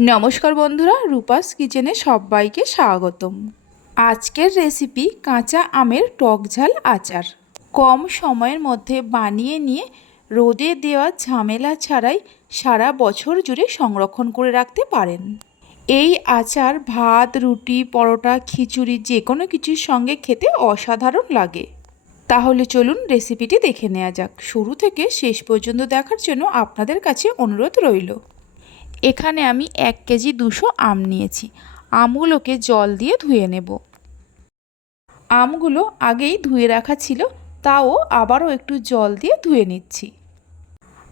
নমস্কার বন্ধুরা, রূপাস কিচেনে সবাইকে স্বাগতম। আজকের রেসিপি কাঁচা আমের টক ঝাল আচার। কম সময়ের মধ্যে বানিয়ে নিয়ে রোদে দেওয়া ঝামেলা ছাড়াই সারা বছর জুড়ে সংরক্ষণ করে রাখতে পারেন। এই আচার ভাত, রুটি, পরোটা, খিচুড়ি যে কোনো কিছুর সঙ্গে খেতে অসাধারণ লাগে। তাহলে চলুন রেসিপিটি দেখে নেওয়া যাক। শুরু থেকে শেষ পর্যন্ত দেখার জন্য আপনাদের কাছে অনুরোধ রইল। এখানে আমি এক কেজি দুশো আম নিয়েছি। আমগুলোকে জল দিয়ে ধুয়ে নেব। আমগুলো আগেই ধুয়ে রাখা ছিল, তাও আবারও একটু জল দিয়ে ধুয়ে নিচ্ছি।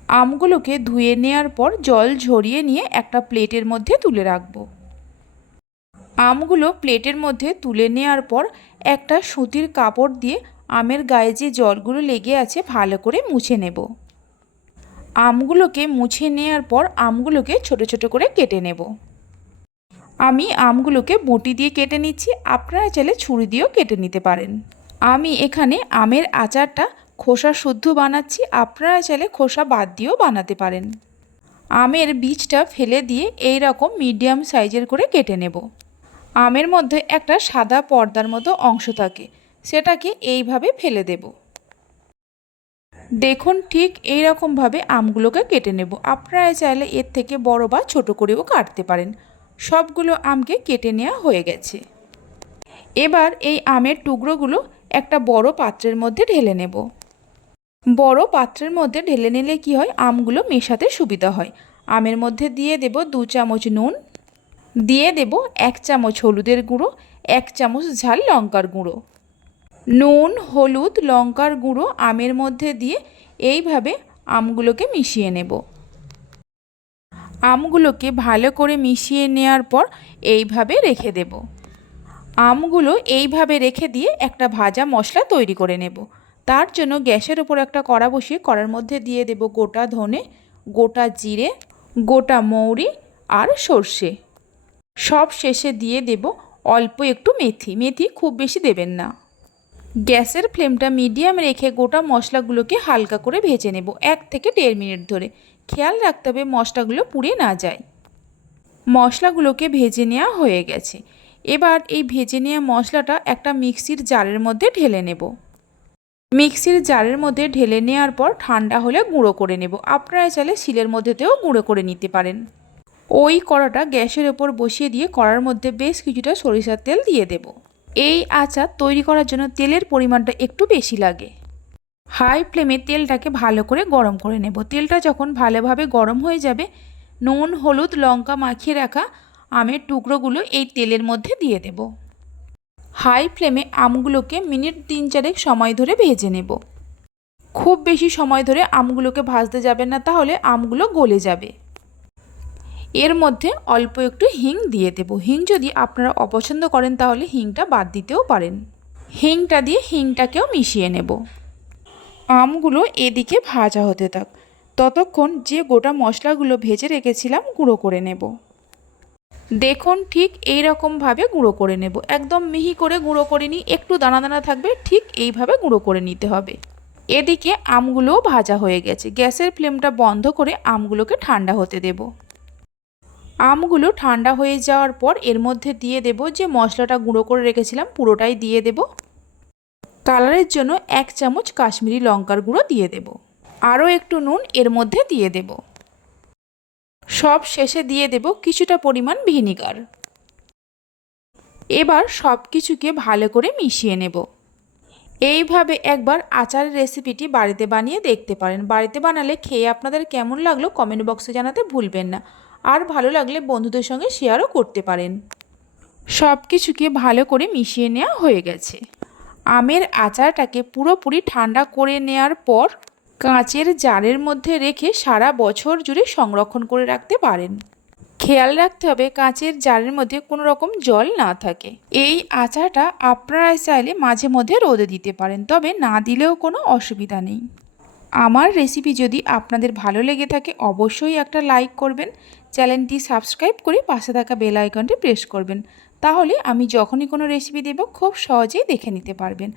আমগুলোকে ধুয়ে নেওয়ার পর জল ঝরিয়ে নিয়ে একটা প্লেটের মধ্যে তুলে রাখব। আমগুলো প্লেটের মধ্যে তুলে নেওয়ার পর একটা সুতির কাপড় দিয়ে আমের গায়ে যে জলগুলো লেগে আছে ভালো করে মুছে নেব। আমগুলোকে মুছে নেওয়ার পর আমগুলোকে ছোট ছোট করে কেটে নেব। আমি আমগুলোকে বটি দিয়ে কেটে নিচ্ছি, আপনারা চাইলে ছুরি দিয়েও কেটে নিতে পারেন। আমি এখানে আমের আচারটা খোসা শুদ্ধ বানাচ্ছি, আপনারা চাইলে খোসা বাদ দিয়েও বানাতে পারেন। আমের বীজটা ফেলে দিয়ে এই রকম মিডিয়াম সাইজের করে কেটে নেব। আমের মধ্যে একটা সাদা পর্দার মতো অংশ থাকে, সেটাকে এইভাবে ফেলে দেবো। দেখুন ঠিক এই রকমভাবে আমগুলোকে কেটে নেব। আপনারা চাইলে এর থেকে বড় বা ছোট করেও কাটতে পারেন। সবগুলো আমকে কেটে নেওয়া হয়ে গেছে। এবার এই আমের টুকরোগুলো একটা বড় পাত্রের মধ্যে ঢেলে নেব। বড় পাত্রের মধ্যে ঢেলে নিলে কি হয়? আমগুলো মেশাতে সুবিধা হয়। আমের মধ্যে দিয়ে দেব দু চামচ নুন, দিয়ে দেব এক চামচ হলুদের গুঁড়ো, এক চামচ ঝাল লঙ্কার গুঁড়ো। নুন, হলুদ, লঙ্কার গুঁড়ো, আমের মধ্যে দিয়ে এইভাবে আমগুলোকে মিশিয়ে নেব। আমগুলোকে ভালো করে মিশিয়ে নেওয়ার পর এইভাবে রেখে দেব। আমগুলো এইভাবে রেখে দিয়ে একটা ভাজা মশলা তৈরি করে নেব। তার জন্য গ্যাসের ওপর একটা কড়া বসিয়ে কড়ার মধ্যে দিয়ে দেব গোটা ধনে, গোটা জিরে, গোটা মৌরি আর সর্ষে। সব শেষে দিয়ে দেব অল্প একটু মেথি। মেথি খুব বেশি দেবেন না। গ্যাসের ফ্লেমটা মিডিয়াম রেখে গোটা মশলাগুলোকে হালকা করে ভেজে নেব এক থেকে দেড় মিনিট ধরে। খেয়াল রাখতে হবে মশলাগুলো পুড়ে না যায়। মশলাগুলোকে ভেজে নেওয়া হয়ে গেছে। এবার এই ভেজে নেওয়া মশলাটা একটা মিক্সির জারের মধ্যে ঢেলে নেব। মিক্সির জারের মধ্যে ঢেলে নেওয়ার পর ঠান্ডা হলে গুঁড়ো করে নেব। আপনারা চাইলে শিলের মধ্যেতেও গুঁড়ো করে নিতে পারেন। ওই কড়াটা গ্যাসের ওপর বসিয়ে দিয়ে কড়ার মধ্যে বেশ কিছুটা সরিষার তেল দিয়ে দেবো। এই আচার তৈরি করার জন্য তেলের পরিমাণটা একটু বেশি লাগে। হাই ফ্লেমে তেলটাকে ভালো করে গরম করে নেব। তেলটা যখন ভালোভাবে গরম হয়ে যাবে, নুন, হলুদ, লঙ্কা মাখিয়ে রাখা আমের টুকরোগুলো এই তেলের মধ্যে দিয়ে দেব। হাই ফ্লেমে আমগুলোকে মিনিট তিন চারেক সময় ধরে ভেজে নেব। খুব বেশি সময় ধরে আমগুলোকে ভাজতে যাবেন না, তাহলে আমগুলো গলে যাবে। এর মধ্যে অল্প একটু হিং দিয়ে দেব। হিং যদি আপনারা অপছন্দ করেন তাহলে হিংটা বাদ দিতেও পারেন। হিংটা দিয়ে হিংটাকেও মিশিয়ে নেব। আমগুলো এদিকে ভাজা হতে থাক। ততক্ষণ যে গোটা মশলাগুলো ভেজে রেখেছিলাম গুঁড়ো করে নেব। দেখুন ঠিক এই রকমভাবে গুঁড়ো করে নেব। একদম মিহি করে গুঁড়ো করে নিই একটু দানা দানা থাকবে, ঠিক এইভাবে গুঁড়ো করে নিতে হবে। এদিকে আমগুলোও ভাজা হয়ে গেছে। গ্যাসের ফ্লেমটা বন্ধ করে আমগুলোকে ঠান্ডা হতে দেবো। আমগুলো ঠান্ডা হয়ে যাওয়ার পর এর মধ্যে দিয়ে দেব যে মশলাটা গুঁড়ো করে রেখেছিলাম, পুরোটাই দিয়ে দেব। কালারের জন্য এক চামচ কাশ্মীরি লঙ্কার গুঁড়ো দিয়ে দেব। আরও একটু নুন এর মধ্যে দিয়ে দেব। সব শেষে দিয়ে দেব কিছুটা পরিমাণ ভিনিগার। এবার সব কিছুকে ভালো করে মিশিয়ে নেব। এইভাবে একবার আচারের রেসিপিটি বাড়িতে বানিয়ে দেখতে পারেন। বাড়িতে বানালে খেয়ে আপনাদের কেমন লাগল কমেন্ট বক্সে জানাতে ভুলবেন না। আর ভালো লাগলে বন্ধুদের সঙ্গে শেয়ারও করতে পারেন। সব কিছুকে ভালো করে মিশিয়ে নেওয়া হয়ে গেছে। আমের আচারটাকে পুরোপুরি ঠান্ডা করে নেওয়ার পর কাঁচের জারের মধ্যে রেখে সারা বছর জুড়ে সংরক্ষণ করে রাখতে পারেন। খেয়াল রাখতে হবে কাঁচের জারের মধ্যে কোনো রকম জল না থাকে। এই আচারটা আপনারা চাইলে মাঝে মধ্যে রোদে দিতে পারেন, তবে না দিলেও কোনো অসুবিধা নেই। আমার রেসিপি যদি আপনাদের ভালো লেগে থাকে, অবশ্যই একটা লাইক করবেন। চ্যানেলটি সাবস্ক্রাইব করে পাশে থাকা বেল আইকনটি প্রেস করবেন। তাহলে আমি যখনই কোনো রেসিপি দেব, খুব সহজেই দেখে নিতে পারবেন।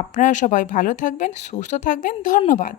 আপনারা সবাই ভালো থাকবেন, সুস্থ থাকবেন। ধন্যবাদ।